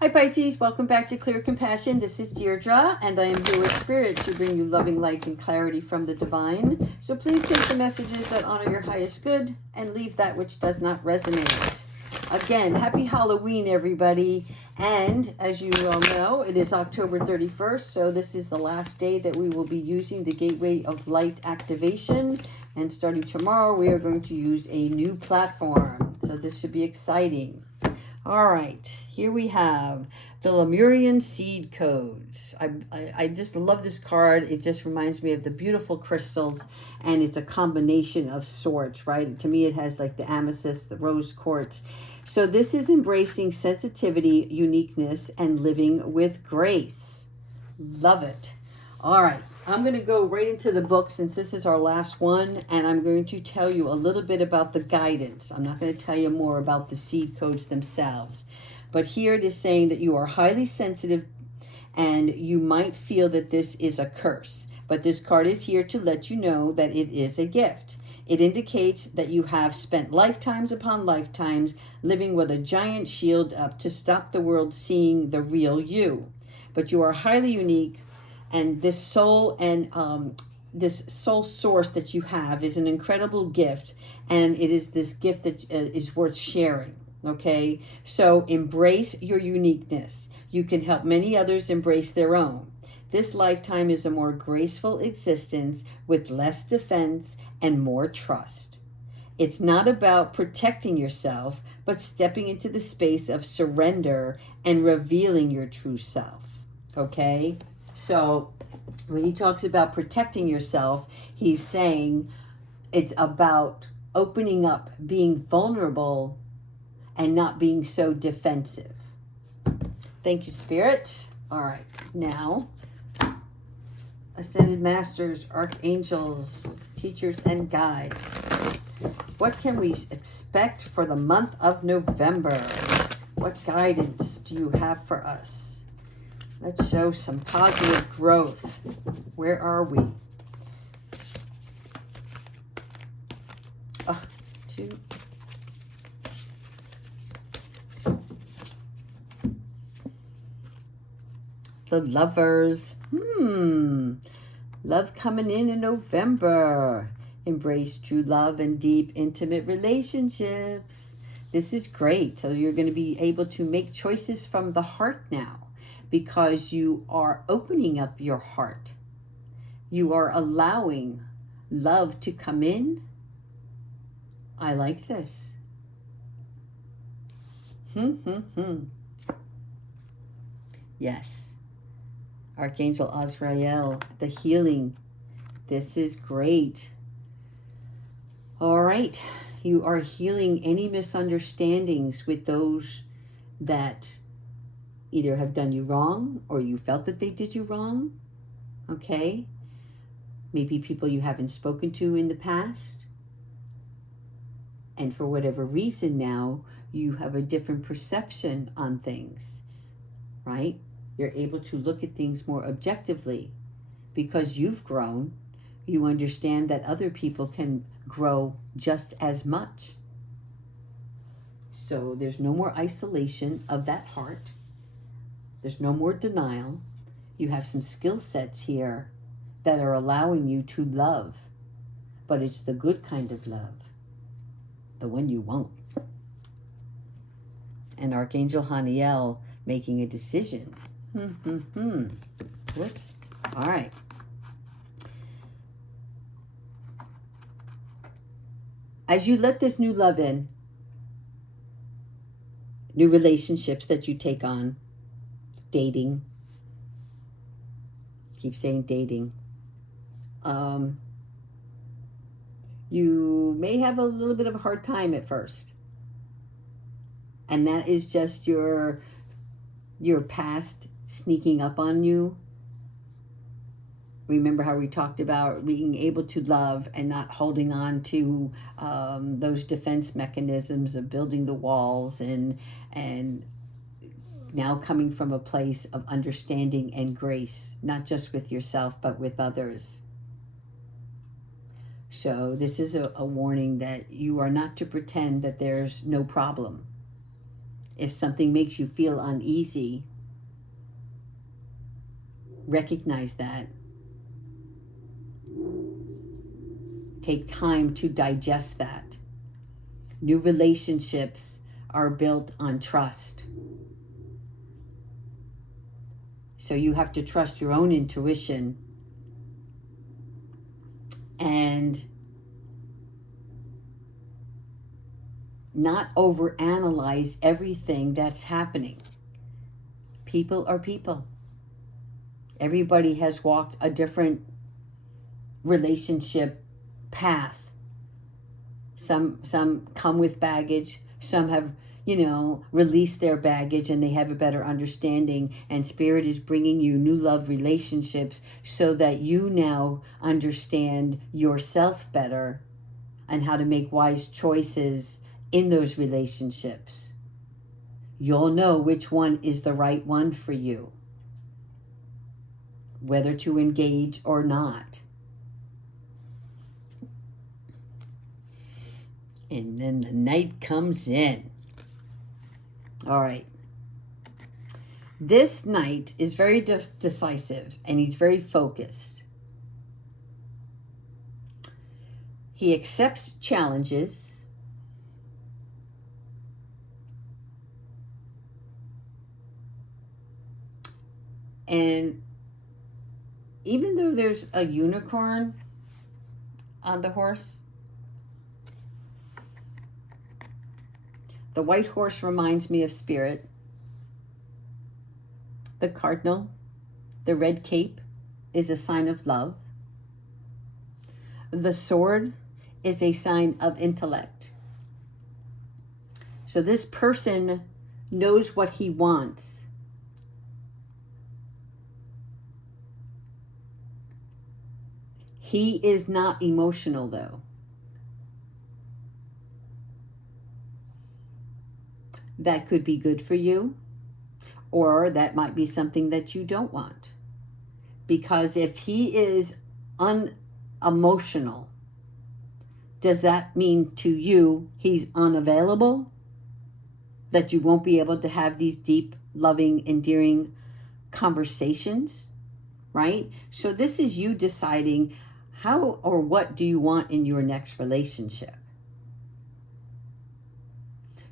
Hi Pisces, welcome back to Clear Compassion. This is Deirdre, and I am here with Spirit to bring you loving light and clarity from the divine. So please take the messages that honor your highest good and leave that which does not resonate. Again, happy Halloween, everybody. And as you all know, it is October 31st, so this is the last day that we will be using the Gateway of Light activation. And starting tomorrow, we are going to use a new platform. So this should be exciting. All right, here we have the Lemurian seed codes. I just love this card. It just reminds me of the beautiful crystals, and it's a combination of sorts, right? To me, it has like the amethyst, the rose quartz. So this is embracing sensitivity, uniqueness, and living with grace. Love it. All right, I'm going to go right into the book since this is our last one, and I'm going to tell you a little bit about the guidance. I'm not going to tell you more about the seed codes themselves, but here it is saying that you are highly sensitive and you might feel that this is a curse, but this card is here to let you know that it is a gift. It indicates that you have spent lifetimes upon lifetimes living with a giant shield up to stop the world seeing the real you. But you are highly unique, and this soul source that you have is an incredible gift, and it is this gift that is worth sharing. Okay, so embrace your uniqueness. You can help many others embrace their own. This lifetime is a more graceful existence with less defense and more trust. It's not about protecting yourself, but stepping into the space of surrender and revealing your true self. Okay? So when he talks about protecting yourself, he's saying it's about opening up, being vulnerable, and not being so defensive. Thank you, Spirit. All right, now, Ascended Masters, Archangels, Teachers, and Guides. What can we expect for the month of November? What guidance do you have for us? Let's show some positive growth. Where are we? Two. The Lovers. Love coming in November. Embrace true love and deep, intimate relationships. This is great. So you're going to be able to make choices from the heart now, because you are opening up your heart. You are allowing love to come in. I like this. Yes. Archangel Azrael, the healing. This is great. All right. You are healing any misunderstandings with those that either have done you wrong or you felt that they did you wrong. Okay? Maybe people you haven't spoken to in the past. And for whatever reason now, you have a different perception on things, right? You're able to look at things more objectively because you've grown. You understand that other people can grow just as much. So there's no more isolation of that heart. There's no more denial. You have some skill sets here that are allowing you to love, but it's the good kind of love, the one you won't. And Archangel Haniel making a decision. Whoops. All right. As you let this new love in, new relationships that you take on, dating, keep saying dating, you may have a little bit of a hard time at first. And that is just your past sneaking up on you. Remember how we talked about being able to love and not holding on to those defense mechanisms of building the walls, and now coming from a place of understanding and grace, not just with yourself, but with others. So this is a warning that you are not to pretend that there's no problem. If something makes you feel uneasy, recognize that. Take time to digest that. New relationships are built on trust. So you have to trust your own intuition and not overanalyze everything that's happening. People are people. Everybody has walked a different relationship path. Some come with baggage. Some have, released their baggage and they have a better understanding. And Spirit is bringing you new love relationships so that you now understand yourself better and how to make wise choices in those relationships. You'll know which one is the right one for you, whether to engage or not. And then the night comes in. All right. This knight is very decisive and he's very focused. He accepts challenges. And even though there's a unicorn on the horse, the white horse reminds me of Spirit. The cardinal, the red cape, is a sign of love. The sword is a sign of intellect. So this person knows what he wants. He is not emotional, though. That could be good for you, or that might be something that you don't want. Because if he is unemotional, does that mean to you he's unavailable? That you won't be able to have these deep, loving, endearing conversations, right? So this is you deciding how or what do you want in your next relationship.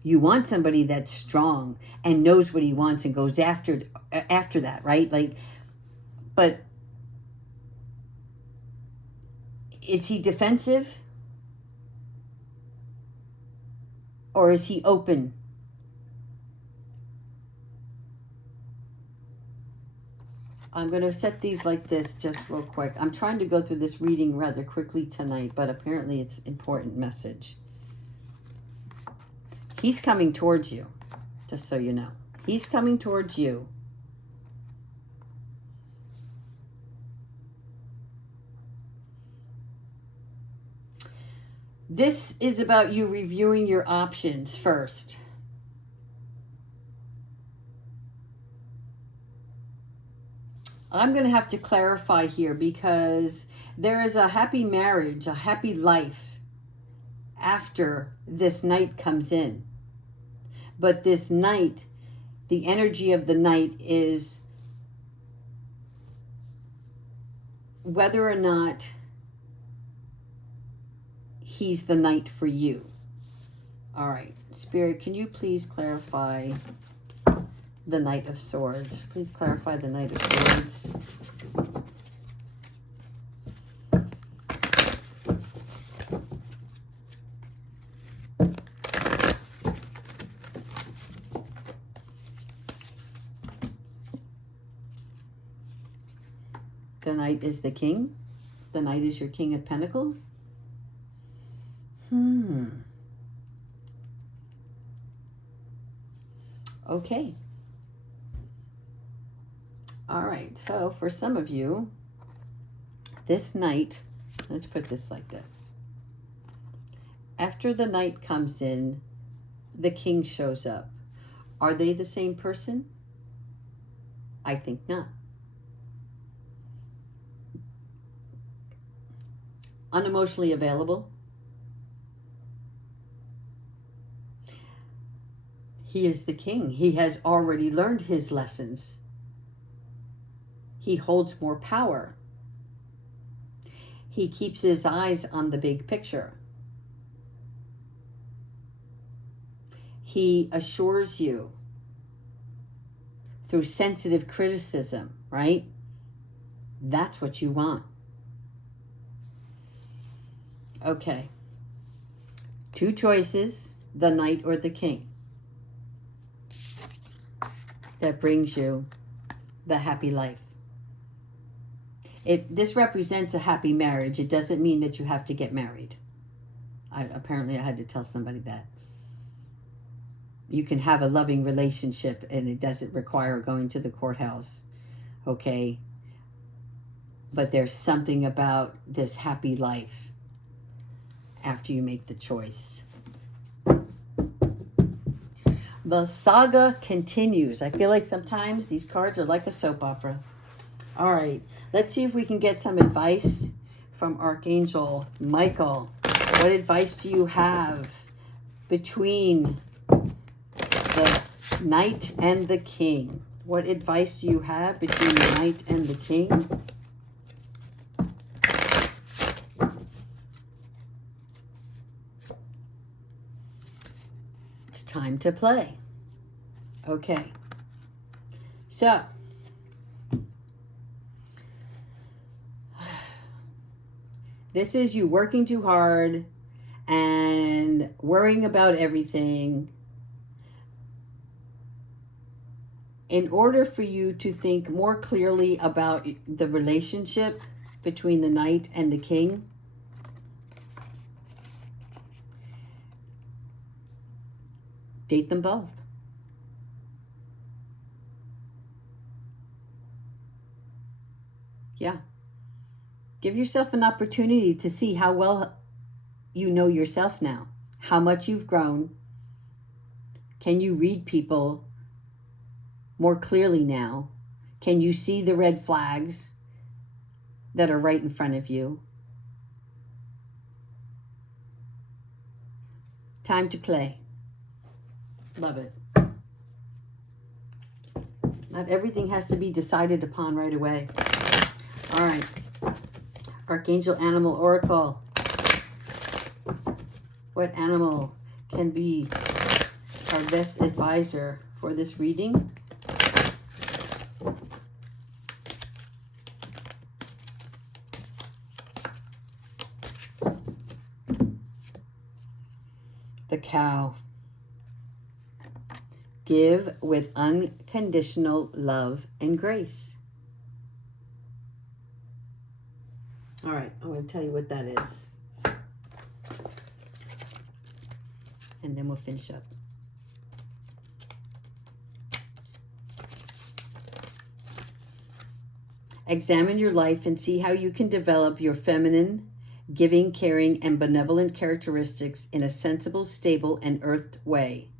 You want somebody that's strong and knows what he wants and goes after that, right? But is he defensive? Or is he open? I'm going to set these like this just real quick. I'm trying to go through this reading rather quickly tonight, but apparently it's an important message. He's coming towards you, just so you know. He's coming towards you. This is about you reviewing your options first. I'm going to have to clarify here because there is a happy marriage, a happy life after this night comes in. But this night, the energy of the night is whether or not he's the knight for you. All right, Spirit, can you please clarify the Knight of Swords? Please clarify the Knight of Swords. The Knight is the king. The Knight is your King of Pentacles. Okay. All right. So for some of you, this night, let's put this like this. After the night comes in, the king shows up. Are they the same person? I think not. Unemotionally available. He is the king. He has already learned his lessons. He holds more power. He keeps his eyes on the big picture. He assures you through sensitive criticism, right? That's what you want. Okay. 2 choices, the knight or the king. That brings you the happy life. This represents a happy marriage. It doesn't mean that you have to get married. Apparently I had to tell somebody that. You can have a loving relationship and it doesn't require going to the courthouse, okay? But there's something about this happy life after you make the choice. The saga continues. I feel like sometimes these cards are like a soap opera. All right, let's see if we can get some advice from Archangel Michael. What advice do you have between the knight and the king? What advice do you have between the knight and the king? It's time to play. Okay. So, this is you working too hard and worrying about everything in order for you to think more clearly about the relationship between the knight and the king. Date them both. Yeah. Give yourself an opportunity to see how well you know yourself now, how much you've grown. Can you read people more clearly now? Can you see the red flags that are right in front of you? Time to play. Love it. Not everything has to be decided upon right away. All right. Archangel Animal Oracle. What animal can be our best advisor for this reading? The cow. Give with unconditional love and grace. All right, I'm going to tell you what that is. And then we'll finish up. Examine your life and see how you can develop your feminine, giving, caring, and benevolent characteristics in a sensible, stable, and earthed way.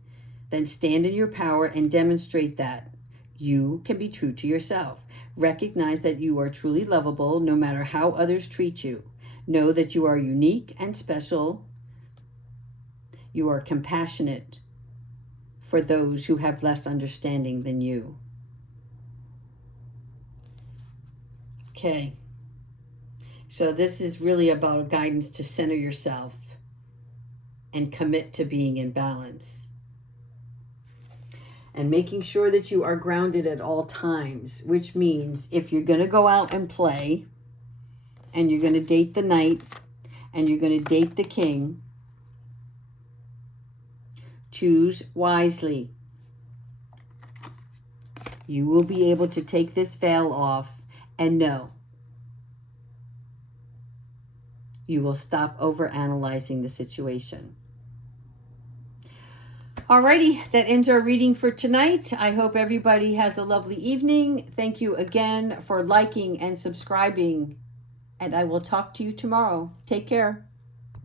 Then stand in your power and demonstrate that you can be true to yourself. Recognize that you are truly lovable no matter how others treat you. Know that you are unique and special. You are compassionate for those who have less understanding than you. Okay. So this is really about guidance to center yourself and commit to being in balance. And making sure that you are grounded at all times, which means if you're going to go out and play and you're going to date the knight and you're going to date the king, choose wisely. You will be able to take this veil off and know you will stop overanalyzing the situation. Alrighty, that ends our reading for tonight. I hope everybody has a lovely evening. Thank you again for liking and subscribing, and I will talk to you tomorrow. Take care.